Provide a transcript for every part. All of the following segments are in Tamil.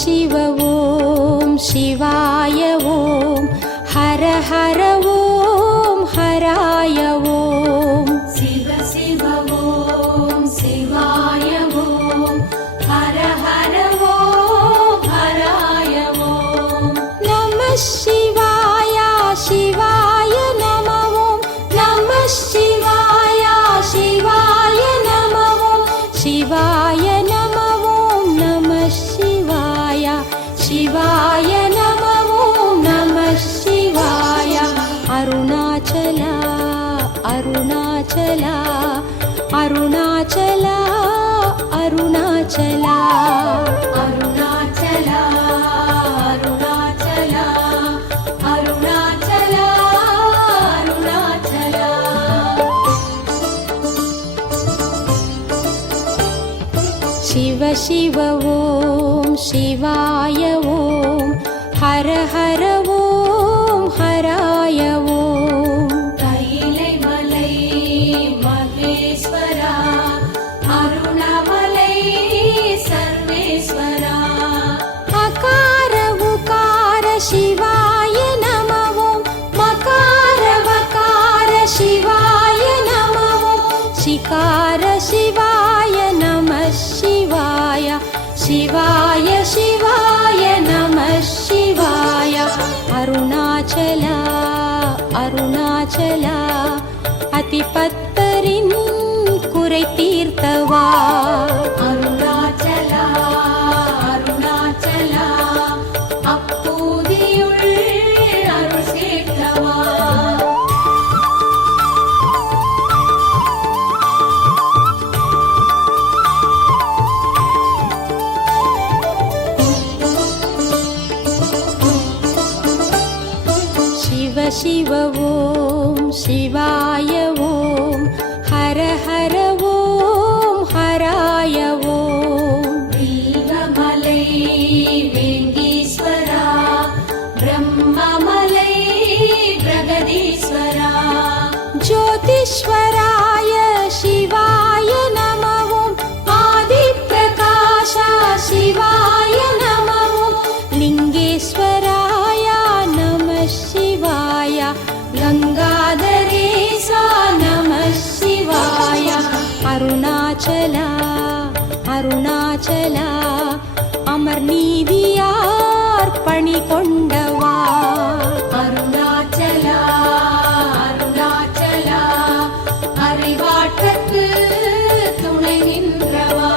शिव ॐ शिवाय ॐ हर हर ॐ हराय ॐ शिव शिव ॐ शिवाय ॐ हर हर ॐ हराय ॐ नमः शिवाय शिवाय नमः ॐ नमः शिवाय शिवाय नमः ॐ शिवाय नमः ॐ नमः शिवाय शिवाय नमः ॐ नमः शिवाय अरुणाचला अरुणाचला अरुणाचला अरुणाचला अरुणाचला अरुणाचला अरुणाचला अरुणाचला शिव शिव ॐ शिवाय ॐ हर हर ॐ हराय ॐ கைலை மலை மகேஸ்வரா அருணமலை சர்வேஸ்வரா अकार उकार शिवाय नमः ॐ मकार वकार शिवाय नमः ॐ शिकार शिवाय नमः शिवाय शिवाय शिवाय नमः शिवाय अरुणाचला अरुणाचला अतिपत्तरिन् कुறை தீர்த்தவா அருணாச்சலா அருணாச்சலா அப்பூதியுள் அருள் சேர்த்தவா शिव शिव ॐ शिवाय ॐ हर हर ॐ हराय ॐ வீரமலை வேங்கீஸ்வரா பிரம்மமலை பிரகதீஸ்வரா ज्योतिश्वराय शिवाय नमः ॐ आदिप्रकाश शिवाय नमः ॐ लिङ्गेश्वराय नमः शिवाय गङ्गाधरेशा नमः शिवाय अरुणाचला अरुणाचला अमर्नीदियार् पणिकोण्डवा அருணாச்சலா அருணாச்சலா அறிவாற்றத்து துணை நின்றவா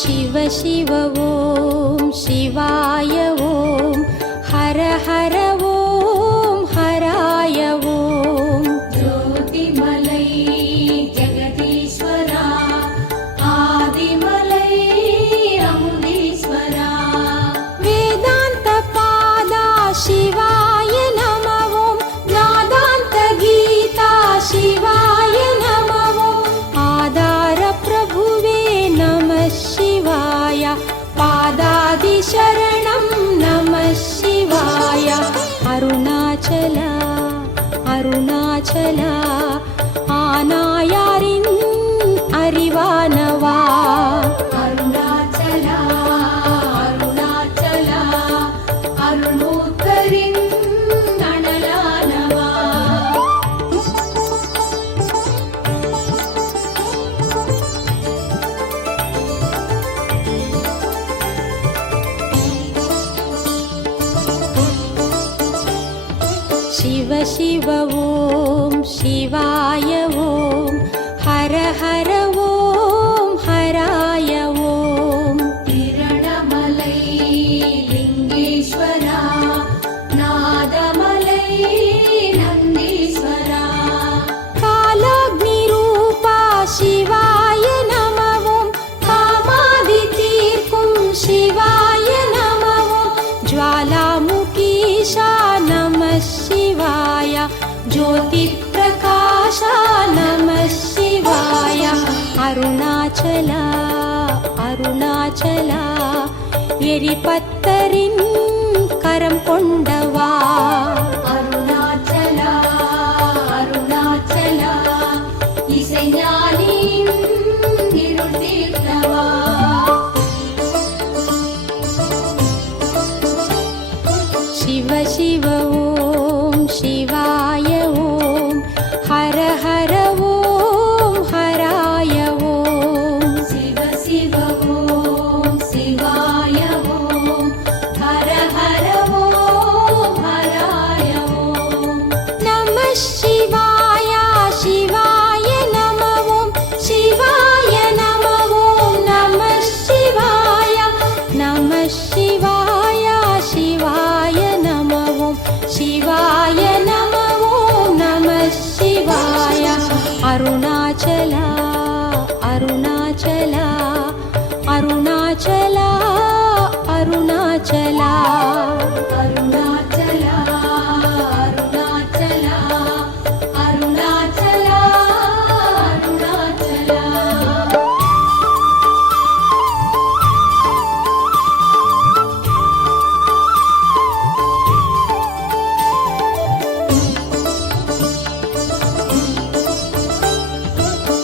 शिव शिव ॐ शिवाय ॐ हर हर ॐ हराय ॐ ஜோதிமலை ஜெகதீஸ்வரா ஆதிமலை அமுதீஸ்வரா वेदान्तपादा शिवाय नमः ॐ नादान्तगीता शिवाय नमः ॐ आधारप्रभुवे नमः शिवाय पादादिशरणं नमः शिवाय अरुणाचला अरुणाचला आनायारिन् அறிவானவா அருணாச்சலா அருணாச்சலா அருணூத்தரின் அனலானவா शिव शिव ॐ शिवाय ॐ हर हर ॐ हराय ॐ திரணமலை லிங்கேஸ்வரா நாதமலை நந்தீஸ்வரா कालाग्निरूपा शिवाय नमः ॐ कामादि तीर्க்கும் शिवाय नमः ॐ ज्वालामुखीशा नमः शिवाय ज्योतिप्रकाशा नमः शिवाय अरुणाचला अरुणाचला எரிபத்தரின் கரம் கொண்டவா அருணாச்சலா அருணாச்சலா இசைஞானியின் அருணாச்சலா அருணாச்சலா அருணாச்சலா அருணாச்சலா அருணாச்சலா அருணாச்சலா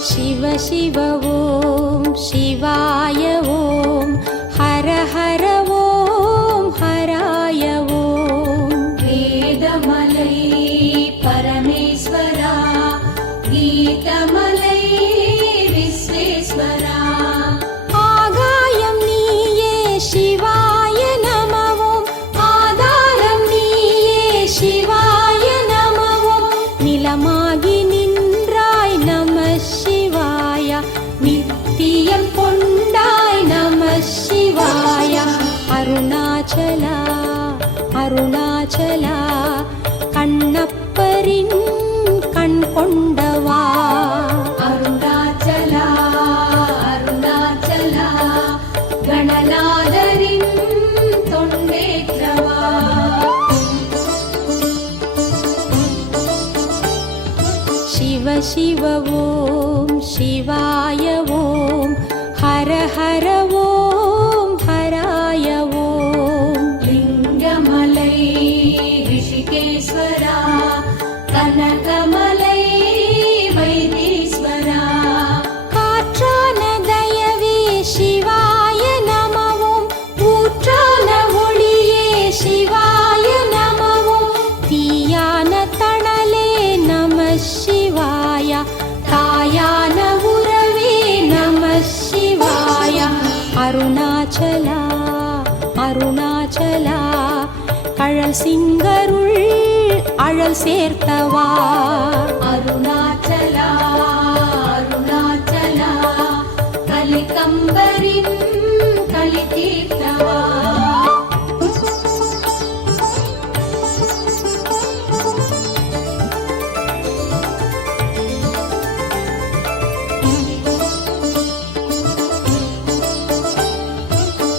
शिव शिव ॐ शिवाय ॐ हर हर ॐ हराय ॐ வேதமலை பரமேஸ்வரா கீதமலை விஸ்வேஸ்வரா ஆகாயம் நீயே சிவாய நமவோம் ஆதாரம் நீயே சிவாய நமவோம் நிலமாகி நின்றாய் நம சிவாய நித்தியம் கொண்டாய் நம சிவாய அருணாச்சலா அருணாச்சலா கண்ணப்பரின் கண் கொண்டவா அருணாச்சலா அருணாச்சலா கணநாதரின் தொண்டேற்றவா शिव शिव ॐ शिवाय ॐ हर हर ॐ हराय ॐ லிங்கமலை ரிஷிகேஸ்வரா கனகமலை வைத்தீஸ்வரா காற்றான தயவே சிவாய நமவோம் ஊற்றான ஒளியே சிவாய நமவோம் தீயான தணலே நம சிவாய தாயான உறவே நம சிவாய அருணாச்சலா அருணாச்சலா கழல் சிங்கருள் அழல் சேர்த்தவா அருணாச்சலா அருணாச்சலா கலிகம்பரின் களி தீர்த்தவா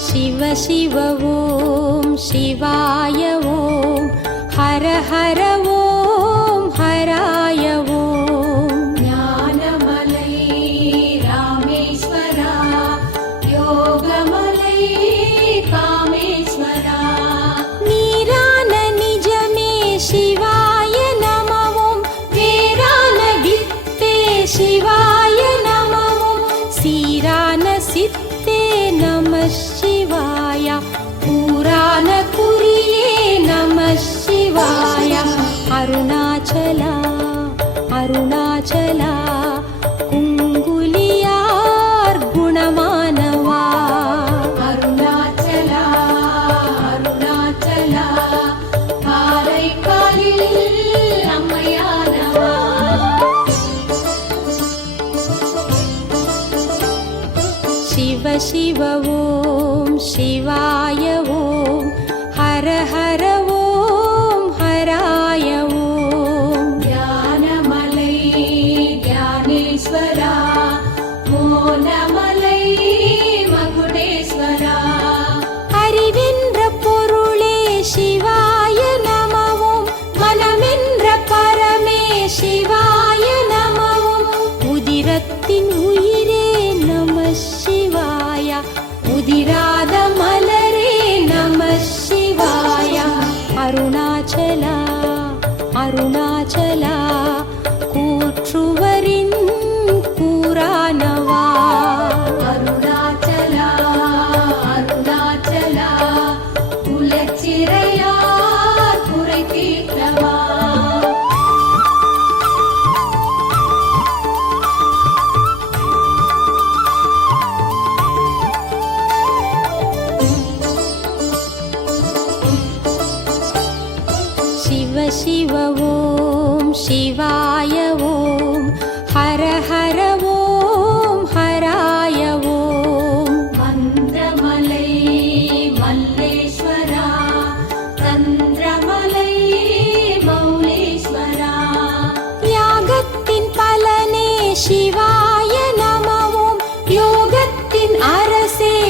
शिव शिव ॐ शिवाय ॐ हर हर ॐ हराय ॐ ஞானமலை ராமேஸ்வரா யோகமலை காமேஸ்வரா நீரான நிஜமே சிவாய நமவோம் வேரான வித்தே சிவாய நமவோம் சீரான சித்தே நம சிவாய பூரான குறியே நம சிவாய அருணாச்சலா அருணாச்சலா குங்குலியார் குணமானவா அருணாச்சலா அருணாச்சலா காரைக்காலில் அம்மையானவா शिव शिव ॐ शिवाय ॐ हर हर ॐ हराय ॐ ஞானமலை ஞானேஸ்வரா மோனமலை மகுடேஸ்வரா அறிவென்ற பொருளே சிவாய நமவோம் மனமென்ற பரமே சிவாய நமவோம் உதிரத்தின் உயிரே நம சிவாய உதிராத மலரே நம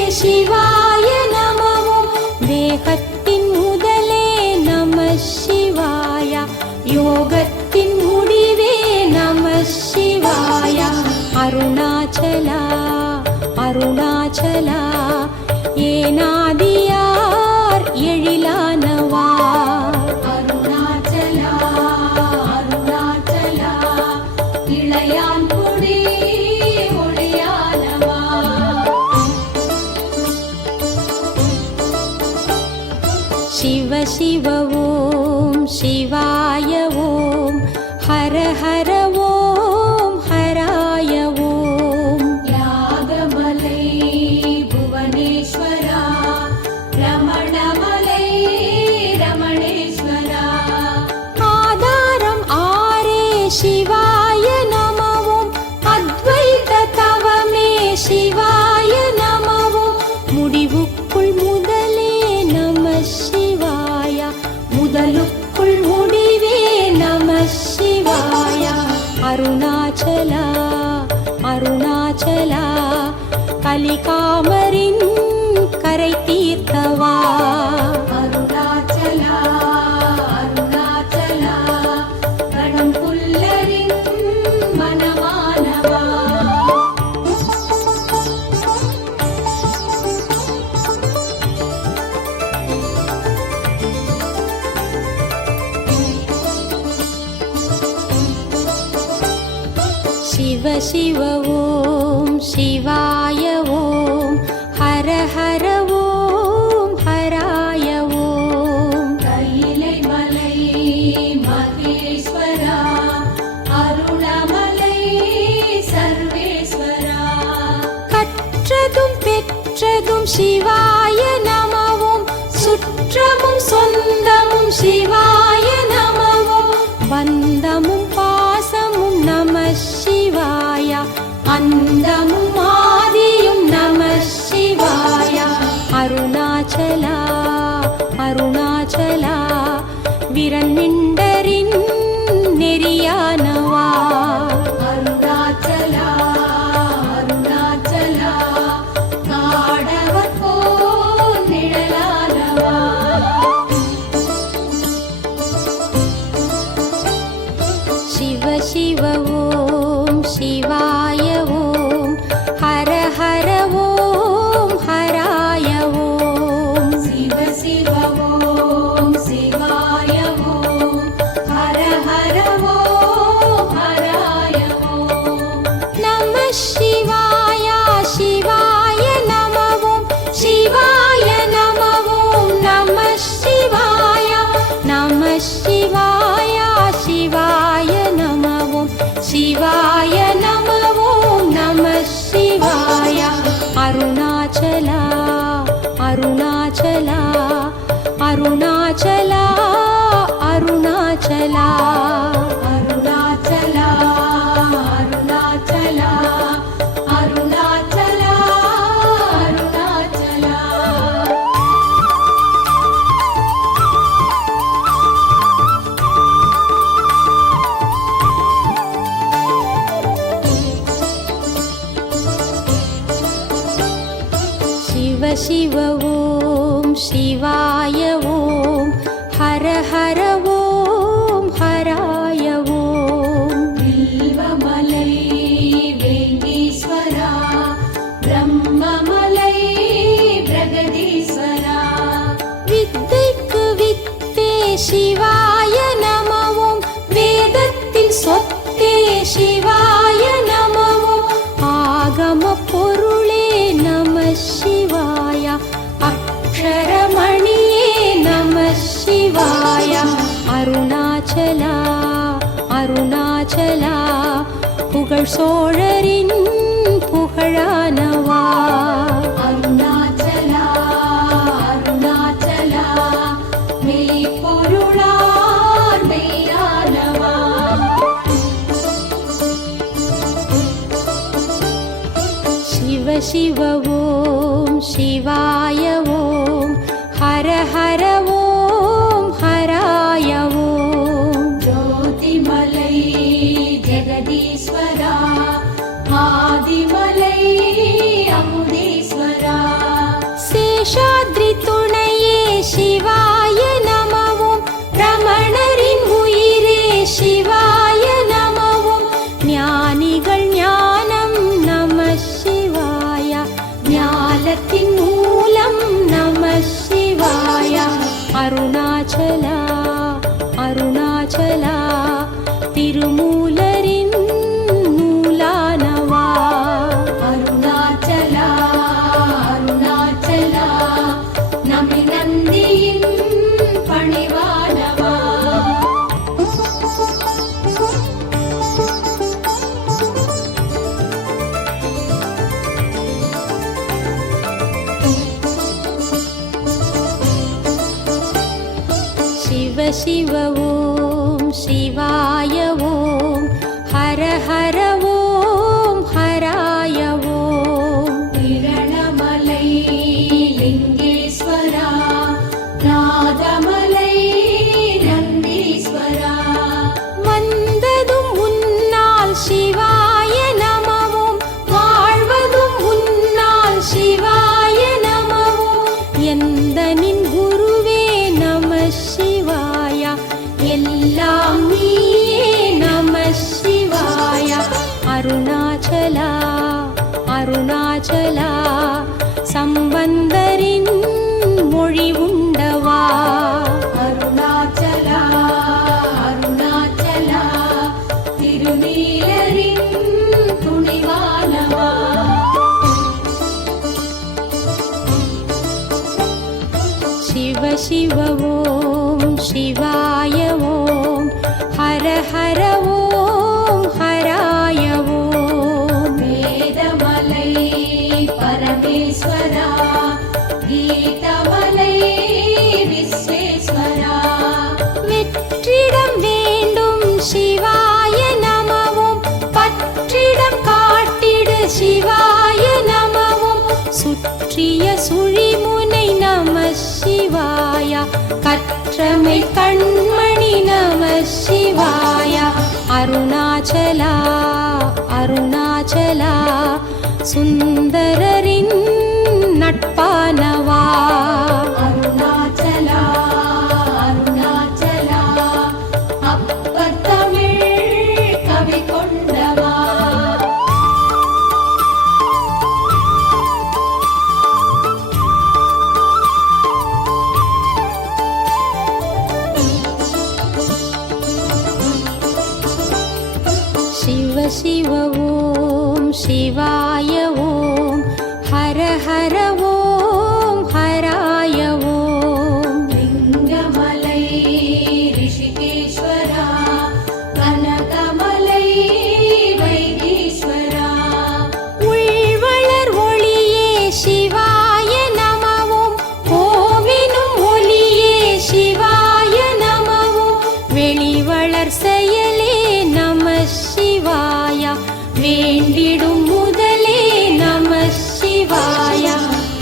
சிவாய நமவும் வேகத்தின் முதலே நம சிவாய யோகத்தின் முடிவே நம சிவாய அருணாச்சலா அருணாச்சலா ஏனாதியார் எழிலானவா அருணாச்சலா அருணாச்சலா இளையான் குடி ஒளியானவா சிவ சிவ ஓம் சிவாய ஓம் ஹர ஹர ஓம் ஹராய ஓம் யாகமலை புவனேஸ்வரா ரமணமலை ரமணேஸ்வரா ஆதாரம் ஆரே சிவாய நமவும் அத்வைத தவமே சிவாய நமவும் முடிவுக்குள் முதலே நம சிவாய முதலுக்குள் முடிவே நம சிவாய அருணாச்சலா அருணாச்சலா கலிகாமரின் கரை தீர்த்தவா அருணாச்சலா அருணாச்சலா கணம் புல்லரின் மனமானவா சிவ சிவ ஓம் சிவாய ஓம் ஹர ஹர ஓம் ஹராய ஓம் கைலை மலை மகேஸ்வரா அருணமலை சர்வேஸ்வரா கற்றதும் பெற்றதும் சிவாய நமவும் சுற்றமும் சொந்தமும் சிவாய நமவும் பந்தமும் பாசமும் நம சிவாய அந்தமும் ஆதியும் நம சிவாய அருணாச்சலா அருணாச்சலா விரண்மிண்டரின் நெறியானவா அருணாச்சலா அருணாச்சலா காடவர் போல் நிழலானவா சிவ சிவ ஓம் சிவாய ஓம் ஹர ஹர ஓம் ஹராய ஓம் சிவ சிவ ஓம் சிவாய ஓம் ஹர ஹர ஓம் ஹராய ஓம் நம சிவாய சிவாய நமவும் சிவாய நமவும் நம சிவாய நம சிவாய சிவாய நமவும் சிவாய நமவும் நம சிவாய அருணாச்சலா அருணாச்சலா அருணாச்சலா அருணாச்சலா அருணாச்சலா அருணாச்சலா அருணாச்சலா அருணாச்சலா சிவ சிவ ஓம் சிவாய ஓம் ஹர ஹர ஓம் ஹராய ஓம் வில்வமலை வேங்கீஸ்வரா பிரம்மமலை பிரகதீஸ்வரா வித்தைக்கு வித்தே சிவாய நமவும் வேதத்தின் சொத்தே சிவாய நமவும் ஆகம பொருளே நம சிவாய அக்ஷரமணியே நம சிவாய அருணாச்சலா அருணாச்சலா புகழ் சோழரின் புகழானவா அருணாச்சலா அருணாச்சலா மெய்ப்பொருளார் மெய்யானவா சிவ சிவ ஓம் சிவாய ஓம் ஹர ஹர ஓம் ஹராய ஓம் ஜோதிமலை ஜெகதீஸ்வரா ஆதிமலை அமுதீஸ்வரா அருணாச்சலா அருணாச்சலா திருமூலரின் நூலானவா அருணாச்சலா அருணாச்சலா நமி நந்தியின் பணிவானவா சிவ சிவ ஓம் சிவாய ஓம் ஹர ஹர ஓம் ஹராய ஓம் திரணமலை லிங்கேஸ்வரா நாதமலை நந்தீஸ்வரா வந்ததும் உன்னால் சிவாய நமவும் வாழ்வதும் உன்னால் சிவாய நமவும் எந்த நின் குருவே நம சிவாய எல்லாம் நீயே நம சிவாய அருணாச்சலா அருணாச்சலா சம்பந்தரின் மொழி உண்டவா அருணாச்சலா அருணாச்சலா திருநீலரின் துணிவானவா சிவ சிவ ஓம் சிவாய ஓம் ஹர ஹர ஓம் ஹராய ஓம் வேதமலை பரமேஸ்வரா கீதமலை விஸ்வேஸ்வரா வெற்றிடம் வேண்டும் சிவாய நமவும் பற்றிடம் காட்டிடு சிவாய நமவும் சுற்றிய சுழிமுனை நம சிவாய கற்றமை கண்மணி நம சிவாய அருணாச்சலா அருணாச்சலா சுந்தரரின் நட்பானவா அருணாச்சலா அருணாச்சலா அப்பர் தமிழ் கவி கொண்டவா சிவ சிவ ஓம் சிவாய ஓம் ஹர ஹர ஓம் ஹராய ஓம் லிங்கமலை ரிஷிகேஸ்வரா கனகமலை வைத்தீஸ்வரா உள்வளர் ஒளியே சிவாய நமவும் கோவினும் ஒளியே சிவாய நமவும் வெளிவளர் செயலே நம சிவாய வேண்டிடும் முதலே நம சிவாய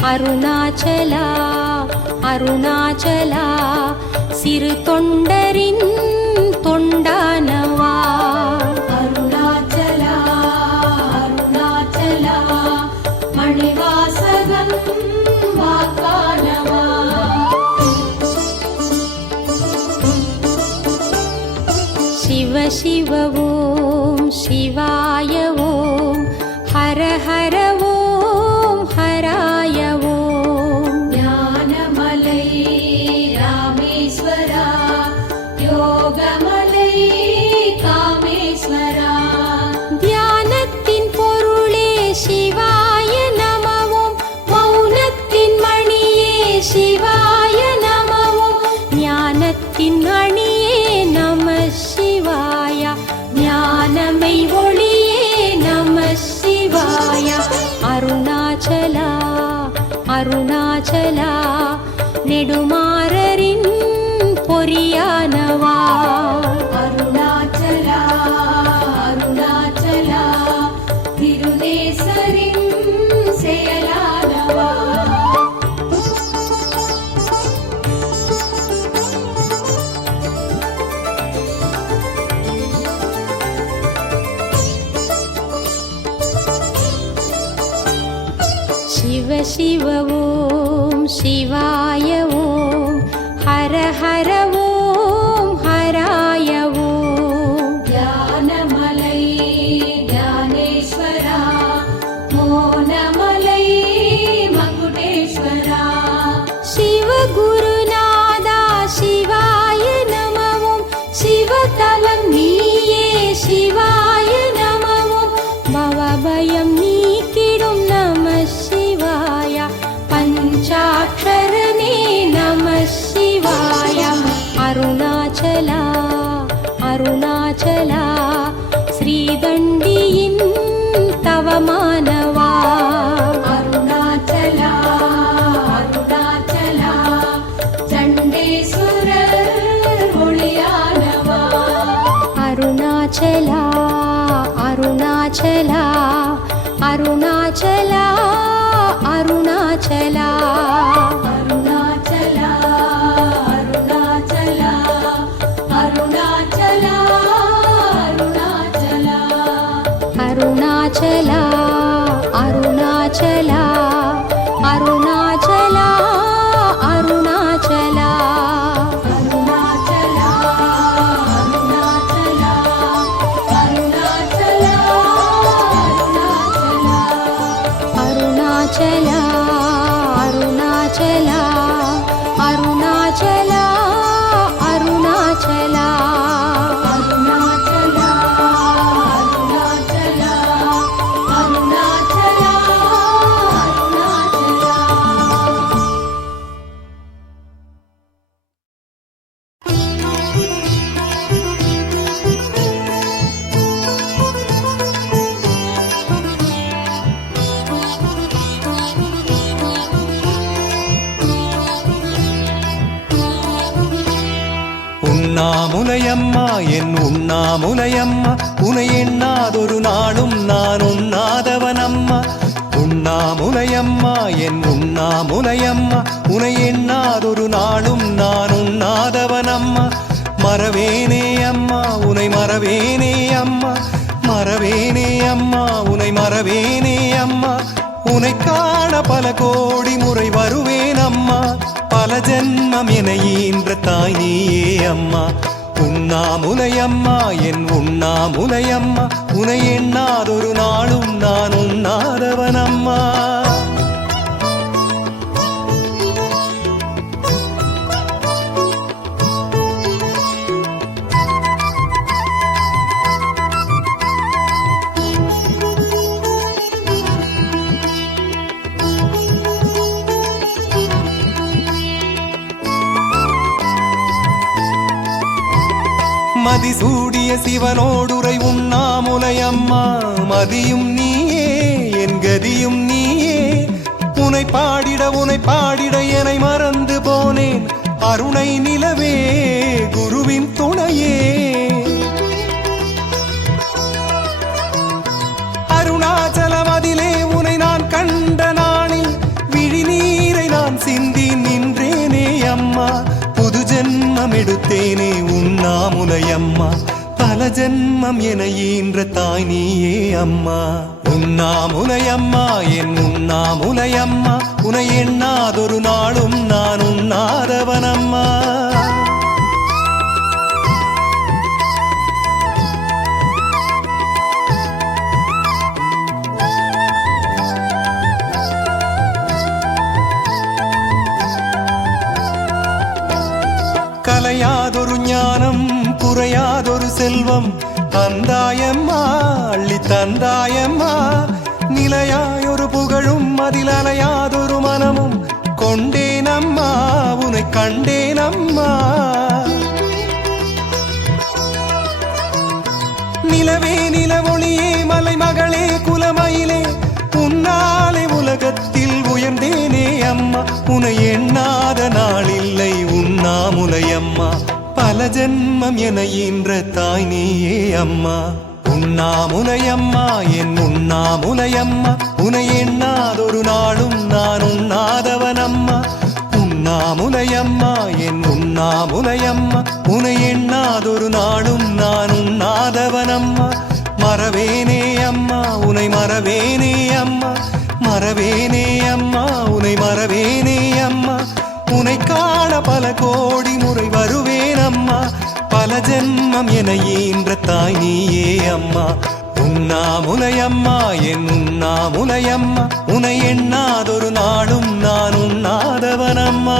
அருணாச்சலா அருணாச்சலா சிறு தொண்டரின் தொண்டானவா அருணாச்சலா அருணாச்சலா மணிவாசகம் வாக்கானவா சிவ சிவ ஓம் சிவாய ஓம் ஹர ஹர ஓம் ஹராய ஓம் ஞானமலை ராமேஸ்வரா யோகமலை காமேஸ்வரா தியானத்தின் பொருளே சிவாய நமவும் மௌனத்தின் மணியே சிவாய நமவும் ஞானத்தின் அணியே நம சிவாய ஞானமை ஒளியே நம சிவாய அருணாச்சலா அருணாச்சலா நெடுமாறரின் பொறியானவா அருணாச்சலா அருணாச்சலா திருநேசரின் செயலானவா சிவ சிவ ஓம் சிவாய ஓம் ஹர ஹர ஓம் ஹராய ஓம் ஞானமலை ஞானேஸ்வரா மோனமலை மகுடேஸ்வரா சிவ குருநாதா சிவா அருணாச்சலா ஸ்ரீதண்டியின் தவமானவா அருணாச்சலா அருணாச்சலா சண்டேஸ்வரர் ஒளியானவா அருணாச்சலா அருணாச்சலா அருணாச்சலா அருணாச்சலா அருணாச்சலா அருணாச்சலா அருணாச்சலா அருணாச்சலா அருணாச்சலா அருணாச்சலா அருணாச்சலா அருணாச்சலா அருணாச்சலா அருணாச்சலா அருணாச்சலா அருணாச்சலா அருணாச்சலா அருணாச்சலா அருணாச்சலா உண்ணாமுலையம்மா என் உண்ணாமுலையம்மா உனை எண்ணாதொரு நாளும் நான் உண்ணாதவனம்மா. உண்ணாமுலையம்மா என் உண்ணாமுலையம்மா உனை எண்ணாதொரு நாளும் நான் உண்ணாதவனம்மா. மறவேனே அம்மா உனை மறவேனே அம்மா, மறவேனே அம்மா உனை மறவேனே அம்மா. உனை காண பல கோடி முறை வருவேன் அம்மா, பல ஜென்மம் என ஈன்ற தாய் நீயே அம்மா. உண்ணாமுலையம்மா என் உண்ணாமுலையம்மா உனை எண்ணாதொரு நாளும் நான் உண்ணாதவனம்மா. மதிசூடிய சிவனோடுரை உண்ணாமுலையம்மா, மதியும் நீயே என் கதியும் நீயே. உனை பாடிட என்னை மறந்து போனேன், அருணை நிலவே குருவின் துணையே. அருணாச்சலமதிலே உனை நான் கண்ட நாளில் விழிநீரை நான் சிந்தி நின்றேனே அம்மா. புது ஜென்மம் எடுத்தேனே உண்ணாமுலையம்மா, பல ஜென்மம் என ஈன்ற தாய் நீயே அம்மா. உண்ணாமுலையம்மா என் உண்ணாமுலையம்மா உனை எண்ணாதொரு நாளும் நான் உண்ணாதவனம்மா. கலையாதொரு ஞானம் குறையாதொரு செல்வம் தந்தாயம்மா, அள்ளி தந்தாயம்மா. நிலையாயொரு புகழும் அதில் அலையாதொரு மனமும் கொண்டேனம்மா, உனை கண்டேனம்மா. நிலவே நிலவொளியே மலை மகளே குலமயிலே, உன்னாலே உலகத்தில் உயர்ந்தேனே அம்மா. உனை எண்ணாத நாளில்லை உண்ணாமுலையம்மா, பல ஜென்மம் என ஈன்ற தாய் நீயே அம்மா. உண்ணாமுலையம்மா என் உண்ணாமுலையம்மா உனை எண்ணாதொரு நாளும் நான் உண்ணாதவனம்மா. உண்ணாமுலையம்மா என் உண்ணாமுலையம்மா உனை எண்ணாதொரு நாளும் நான் உண்ணாதவனம்மா. மறவேனே அம்மா உனை மறவேனே அம்மா, மறவேனே அம்மா உனை மறவேனே அம்மா. உனை காண பல கோடி முறை வருவேன் அம்மா, பல ஜென்மம் என ஈன்ற தாய் நீயே அம்மா. உண்ணாமுலையம்மா என் உண்ணாமுலையம்மா உனை எண்ணாதொரு நாளும் நான் உண்ணாதவனம்மா.